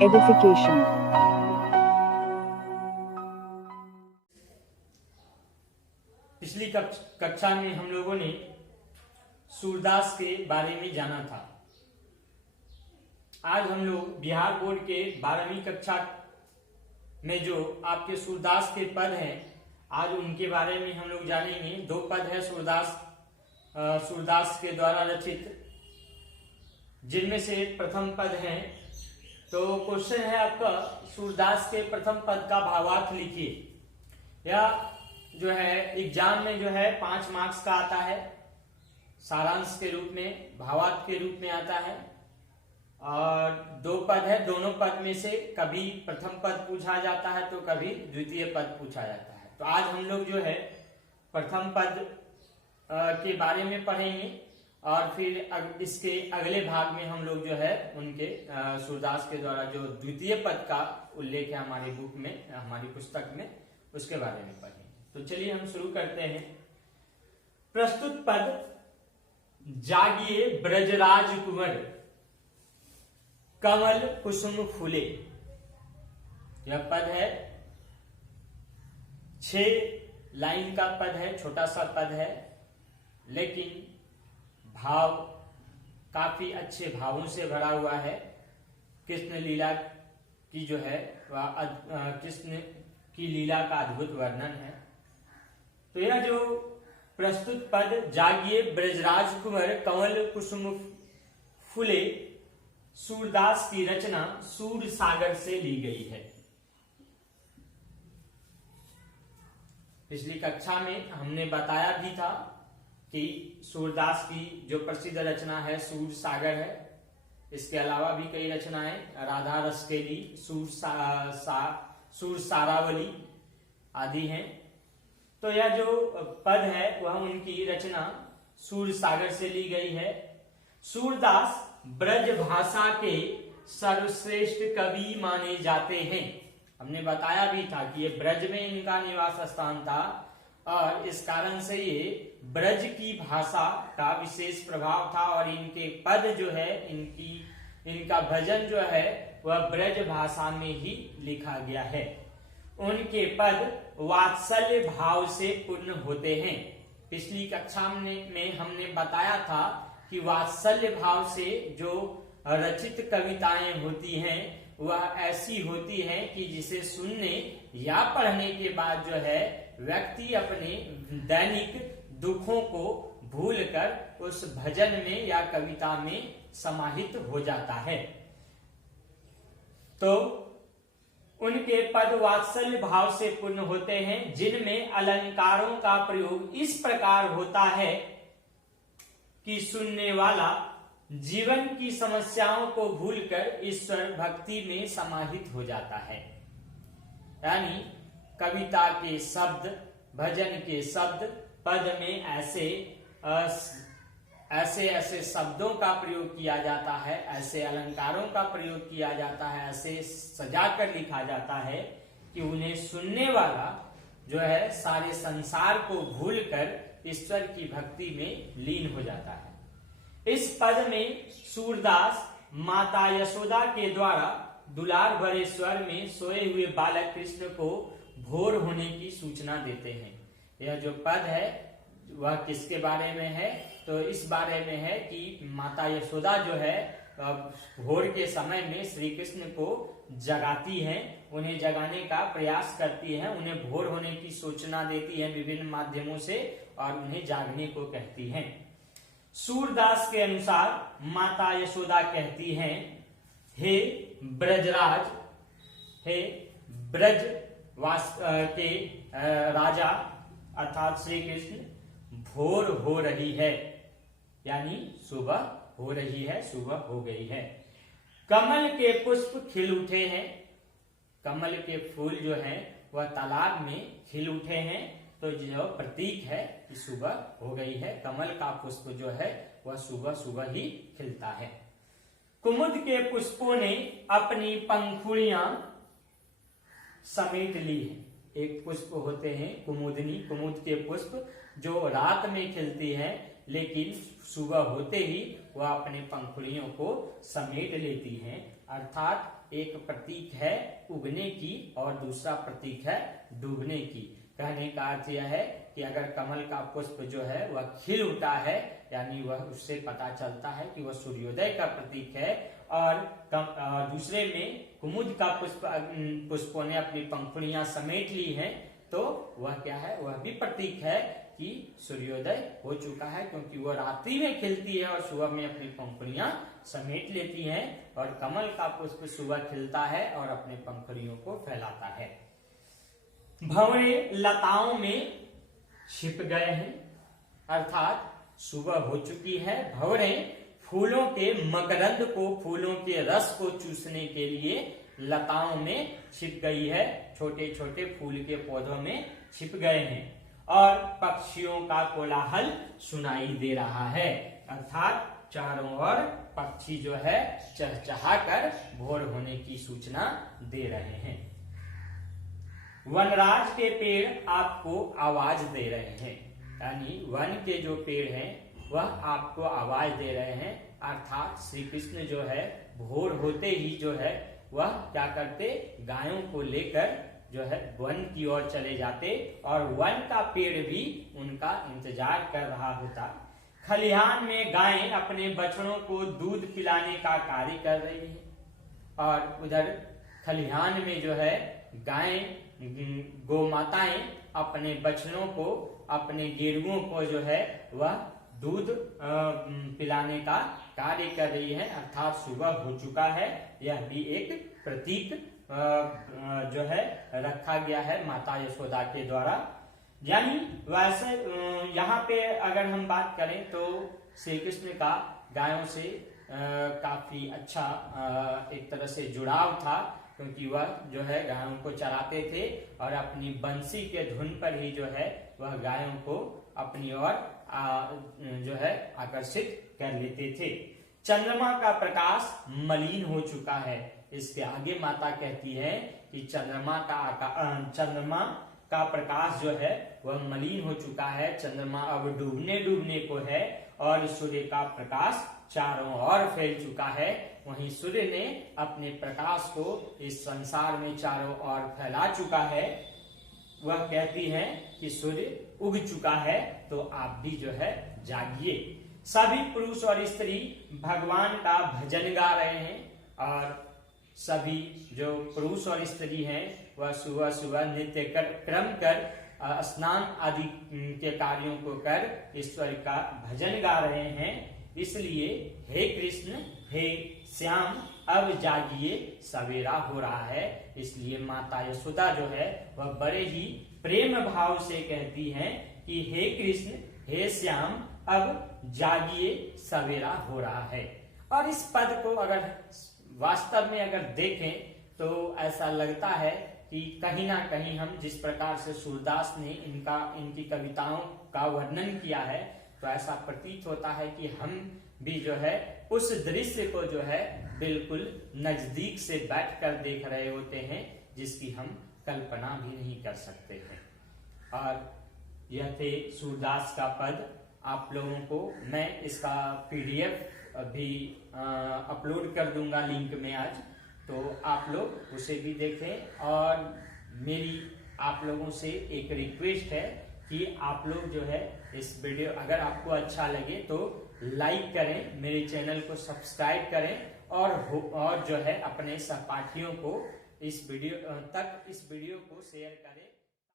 Edification. पिछली कक्षा में हम लोगों ने सूरदास के बारे में जाना था। आज हम लोग बिहार बोर्ड के 12वीं कक्षा में जो आपके सूरदास के पद हैं, आज उनके बारे में हम लोग जानेंगे। 2 पद है सूरदास के द्वारा रचित, जिनमें से प्रथम पद है। तो क्वेश्चन है आपका, सूरदास के प्रथम पद का भावार्थ लिखिए। या जो है एग्जाम में जो है 5 मार्क्स का आता है, सारांश के रूप में, भावार्थ के रूप में आता है। और 2 पद है, दोनों पद में से कभी प्रथम पद पूछा जाता है तो कभी द्वितीय पद पूछा जाता है। तो आज हम लोग जो है प्रथम पद के बारे में पढ़ेंगे और फिर इसके अगले भाग में हम लोग जो है उनके सूरदास के द्वारा जो द्वितीय पद का उल्लेख है हमारी बुक में, हमारी पुस्तक में, उसके बारे में पढ़ेंगे। तो चलिए हम शुरू करते हैं। प्रस्तुत पद, जागिए ब्रजराज कुंवर, कमल कुसुम फूले। यह पद है, 6 लाइन का पद है, छोटा सा पद है, लेकिन भाव काफी अच्छे भावों से भरा हुआ है। कृष्ण लीला की जो है वह कृष्ण की लीला का अद्भुत वर्णन है। तो यह जो प्रस्तुत पद, जागिए ब्रजराज कुंवर, कमल कुसुम फूले, सूरदास की रचना सूर सागर से ली गई है। पिछली कक्षा में हमने बताया भी था कि सूरदास की जो प्रसिद्ध रचना है सूर सागर है। इसके अलावा भी कई रचनाएं, राधा रसकेली, सूर सारावली आदि हैं। तो यह जो पद है वह उनकी रचना सूर सागर से ली गई है। सूरदास ब्रज भाषा के सर्वश्रेष्ठ कवि माने जाते हैं। हमने बताया भी था कि ये ब्रज में इनका निवास स्थान था और इस कारण से ये ब्रज की भाषा का विशेष प्रभाव था और इनके पद जो है, इनका भजन जो है वह ब्रज भाषा में ही लिखा गया है। उनके पद वात्सल्य भाव से पूर्ण होते हैं। पिछली कक्षा में हमने बताया था कि वात्सल्य भाव से जो रचित कविताएं होती हैं वह ऐसी होती हैं कि जिसे सुनने या पढ़ने के बाद जो है व्यक्ति अपने दैनिक दुखों को भूलकर उस भजन में या कविता में समाहित हो जाता है। तो उनके पद वात्सल्य भाव से पूर्ण होते हैं, जिनमें अलंकारों का प्रयोग इस प्रकार होता है कि सुनने वाला जीवन की समस्याओं को भूलकर ईश्वर भक्ति में समाहित हो जाता है। यानी कविता के शब्द, भजन के शब्द पद में ऐसे शब्दों का प्रयोग किया जाता है, ऐसे अलंकारों का प्रयोग किया जाता है, ऐसे सजाकर लिखा जाता है कि उन्हें सुनने वाला जो है सारे संसार को भूलकर ईश्वर की भक्ति में लीन हो जाता है। इस पद में सूरदास माता यशोदा के द्वारा दुलार भरे स्वर में सोए हुए बालक कृष्ण को भोर होने की सूचना देते हैं। यह जो पद है वह किसके बारे में है? तो इस बारे में है कि माता यशोदा जो है भोर के समय में श्री कृष्ण को जगाती हैं, उन्हें जगाने का प्रयास करती हैं, उन्हें भोर होने की सूचना देती हैं विभिन्न माध्यमों से और उन्हें जागने को कहती हैं। सूरदास के अनुसार माता यशोदा कहती हैं, हे ब्रजराज, हे ब्रज वास के राजा अर्थात श्री कृष्ण, भोर हो रही है, यानी सुबह हो रही है, सुबह हो गई है। कमल के पुष्प खिल उठे हैं, कमल के फूल जो हैं वह तालाब में खिल उठे हैं। तो जो प्रतीक है कि सुबह हो गई है, कमल का पुष्प जो है वह सुबह सुबह ही खिलता है। कुमुद के पुष्पों ने अपनी पंखुड़ियां समेट ली है। एक पुष्प होते हैं कुमुदनी, कुमुद के पुष्प जो रात में खिलती है, लेकिन सुबह होते ही वह अपने पंखुड़ियों को समेट लेती हैं, अर्थात एक प्रतीक है उगने की और दूसरा प्रतीक है डूबने की। कहने का अर्थ यह है कि अगर कमल का पुष्प जो है वह खिल उठा है, यानी वह उससे पता चलता है कि वह सूर्योदय का प्रतीक है, और दूसरे में कुमुद का पुष्पों ने अपनी पंखुड़ियां समेट ली हैं, तो वह क्या है, वह भी प्रतीक है कि सूर्योदय हो चुका है, क्योंकि वह रात्रि में खिलती है और सुबह में अपनी पंखुड़ियां समेट लेती हैं, और कमल का पुष्प सुबह खिलता है और अपने पंखुड़ियों को फैलाता है। भंवरे लताओं में छिप गए हैं, अर्थात सुबह हो चुकी है। भंवरे फूलों के मकरंद को, फूलों के रस को चूसने के लिए लताओं में छिप गई है, छोटे छोटे फूल के पौधों में छिप गए हैं, और पक्षियों का कोलाहल सुनाई दे रहा है, अर्थात चारों ओर पक्षी जो है चहचहाकर भोर होने की सूचना दे रहे हैं। वनराज के पेड़ आपको आवाज दे रहे हैं, यानी वन के जो पेड़ हैं वह आपको आवाज दे रहे हैं, अर्थात श्री कृष्ण जो है भोर होते ही जो है वह क्या करते, गायों को लेकर जो है वन की ओर चले जाते, और वन का पेड़ भी उनका इंतजार कर रहा होता। खलिहान में गायें अपने बछड़ों को दूध पिलाने का कार्य कर रही हैं, और उधर खलिहान में जो है गायें, गौ माताएं अपने बछड़ों को, अपने गेरुओं को जो है वह दूध पिलाने का कार्य कर रही है, अर्थात सुबह हो चुका है। यह भी एक प्रतीक जो है रखा गया है माता यशोदा के द्वारा। यानी वैसे यहाँ पे अगर हम बात करें तो श्री कृष्ण का गायों से काफी अच्छा एक तरह से जुड़ाव था, क्योंकि वह जो है गायों को चराते थे और अपनी बंसी के धुन पर ही जो है वह गायों को अपनी ओर जो है आकर्षित कर लेते थे। चंद्रमा का प्रकाश मलिन हो चुका है। इसके आगे माता कहती है कि चंद्रमा का प्रकाश जो है वह मलिन हो चुका है, चंद्रमा अब डूबने को है, और सूर्य का प्रकाश चारों ओर फैल चुका है। वहीं सूर्य ने अपने प्रकाश को इस संसार में चारों ओर फैला चुका है। वह कहती है कि सूर्य उग चुका है, तो आप भी जो है जागिए। सभी पुरुष और स्त्री भगवान का भजन गा रहे हैं, और सभी जो पुरुष और स्त्री हैं वह सुबह सुबह नित्य क्रम कर स्नान आदि के कार्यों को कर ईश्वर का भजन गा रहे हैं। इसलिए हे कृष्ण, हे श्याम, अब जागिए, सवेरा हो रहा है। इसलिए माता यशोदा जो है वह बड़े ही प्रेम भाव से कहती हैं कि हे कृष्ण, हे श्याम, अब जागिए, सवेरा हो रहा है। और इस पद को अगर वास्तव में अगर देखें तो ऐसा लगता है कि कहीं ना कहीं हम जिस प्रकार से सूरदास ने इनकी कविताओं का वर्णन किया है, तो ऐसा प्रतीत होता है कि हम भी जो है उस दृश्य को जो है बिल्कुल नजदीक से बैठकर देख रहे होते हैं, जिसकी हम कल्पना भी नहीं कर सकते हैं। और यह थे सूरदास का पद। आप लोगों को मैं इसका PDF भी अपलोड कर दूंगा लिंक में आज, तो आप लोग उसे भी देखें। और मेरी आप लोगों से एक रिक्वेस्ट है कि आप लोग जो है इस वीडियो अगर आपको अच्छा लगे तो लाइक करें, मेरे चैनल को सब्सक्राइब करें, और जो है अपने सहपाठियों को इस वीडियो को शेयर करें।